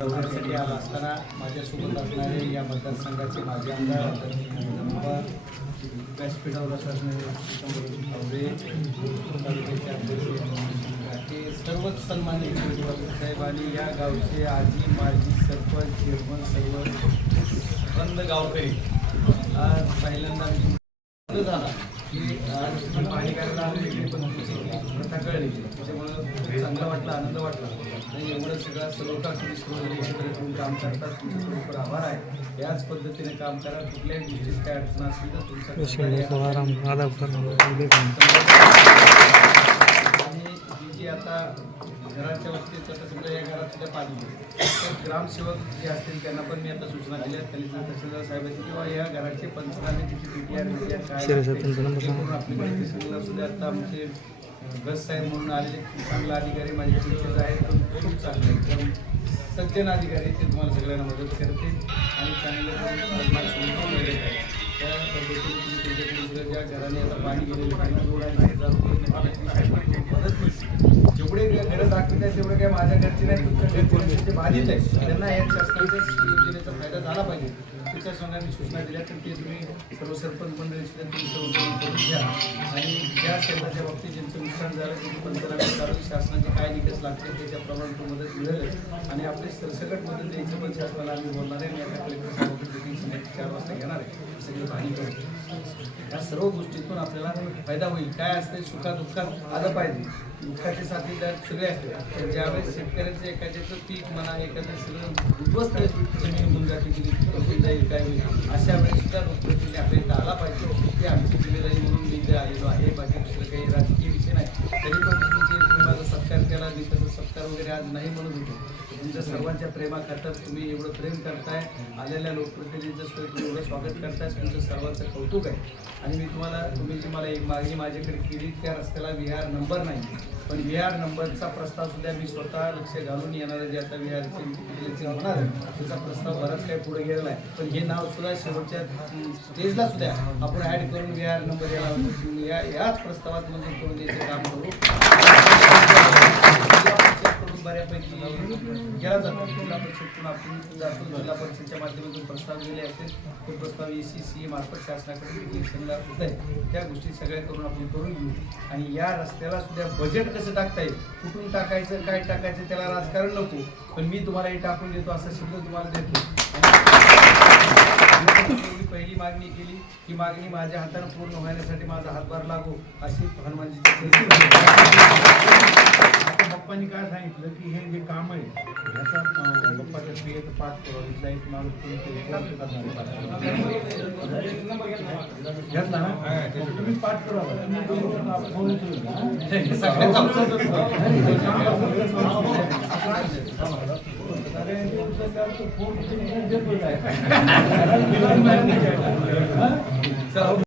दौऱ्यासाठी आला असताना माझ्यासोबत असणारे या मतदारसंघाचे माजी आमदार व्यासपीठावर असणारे तालुक्याचे अध्यक्ष हे सर्वच सन्मानित साहेब आणि या गावचे आजी माजी सरपंच चेअरमन सर्व बंद गावकरी आज पहिल्यांदा झाला की आज पाणी करायला आले पण प्रथा कळली त्याच्यामुळं खूप चांगलं वाटलं आनंद वाटला आणि एवढं सगळं सर्वता तुम्ही सर्व एकत्र करून काम करतात तुमचे खरोखर आभार आहे याच पद्धतीने काम करा कुठल्याही गोष्टीत काय अडचण असली तर आणि जी आता घराच्या बाबतीत आता समजा या घरात सुद्धा पाणी तर ग्रामसेवक जे असतील त्यांना पण मी आता सूचना दिल्या त्यांनी तहसीलदार साहेबांची किंवा या घराचे पंचनामे तिची PTR आपल्याकडे सुद्धा आता आमचे गस साहेब म्हणून आलेले चांगला अधिकारी माझे टीचर्स आहेत पण खूप चांगले एकदम सज्जन अधिकारी ते तुम्हाला सगळ्यांना मदत करतील आणि चांगलं त्या पद्धतीने तुम्ही त्यांच्याकडे ज्या घराने आता पाणी गेलेलं मदत मिळते जेवढे घरं दाखवत आहेत तेवढे काय माझ्या घरचे नाही तुमच्या घरचे बाधित आहेत त्यांना या शासनाच्या योजनेचा फायदा झाला पाहिजे त्याच्या संघाने सूचना दिल्या तर ते तुम्ही सर्व सरपंच मंडळी सुद्धा तुम्ही सर्व करून घ्या आणि त्या शेताच्या बाबतीत ज्यांचं नुकसान झालं त्यांची पंचनामे काढून शासनाचे काय निकष लागते त्याच्याप्रमाणे तो मदत मिळेल आणि आपले सरसकट मदत द्यायचं पण शासनाला आम्ही बोलणार आहे आणि आता कलेक्टर साहेब 4 वाजता घेणार आहे सगळी पाणी करून या सर्व गोष्टीतून आपल्याला फायदा होईल काय असते सुखादुःखात आलं पाहिजे दुःखाचे साथीदार सगळे असते तर ज्यावेळेस शेतकऱ्यांचं एखाद्याचं पीक म्हणा एखादं सगळं उद्ध्वस्त जमीन होऊन जाते की जाईल काय होईल अशा वेळेस सुद्धा लोकप्रतिनिधी आपल्या इथं आला पाहिजे ही आमची जिम्मेदारी म्हणून मी इथे आलेलो आहे बाकी दुसरं काही राजकीय विषय नाही तरी पण तुम्ही माझा सत्कार केला मी तसं सत्कार वगैरे आज नाही म्हणत होतो तुमच्या सर्वांच्या प्रेमाखातर तुम्ही एवढं प्रेम करताय आलेल्या लोकप्रतिनिधीचं सोय तुम्ही एवढं स्वागत करताय तुमचं सर्वांचं कौतुक आहे आणि मी तुम्ही जी मला एक मागणी माझ्याकडे केली त्या रस्त्याला विहार नंबर नाही पण विहार नंबरचा प्रस्ताव सुद्धा मी स्वतः लक्ष घालून येणार जे आता विहारचे होणार आहे त्याचा प्रस्ताव बराच काही पुढे गेलेला आहे पण हे नाव सुद्धा शेवटच्या स्टेजला सुद्धा आपण ॲड करून विहार नंबर याच प्रस्तावात मंजूर करून द्यायचं काम करू बऱ्यापैकी केला जातो जिल्हा परिषदतून आपण जातो जिल्हा परिषदच्या माध्यमातून प्रस्ताव गेले असतील तो प्रस्ताव ECC मार्फत शासनाकडे इलेक्शनला होत आहे त्या गोष्टी सगळ्या करून आपण करून घेऊ आणि या रस्त्याला सुद्धा बजेट कसं टाकता येईल कुठून टाकायचं काय टाकायचं त्याला राजकारण नको पण मी तुम्हाला हे टाकून देतो असा शब्द तुम्हाला देतो पहिली मागणी केली ही मागणी माझ्या हाताने पूर्ण होण्यासाठी माझा हातभार लागू अशी हनुमानजीची पप्पांनी काय सांगितलं की हे जे काम आहे ह्याचा पप्पाच्या क्रियेचं पाठ करावं इथला एक माणूस घेतला ना तुम्ही पाठ करावा फोन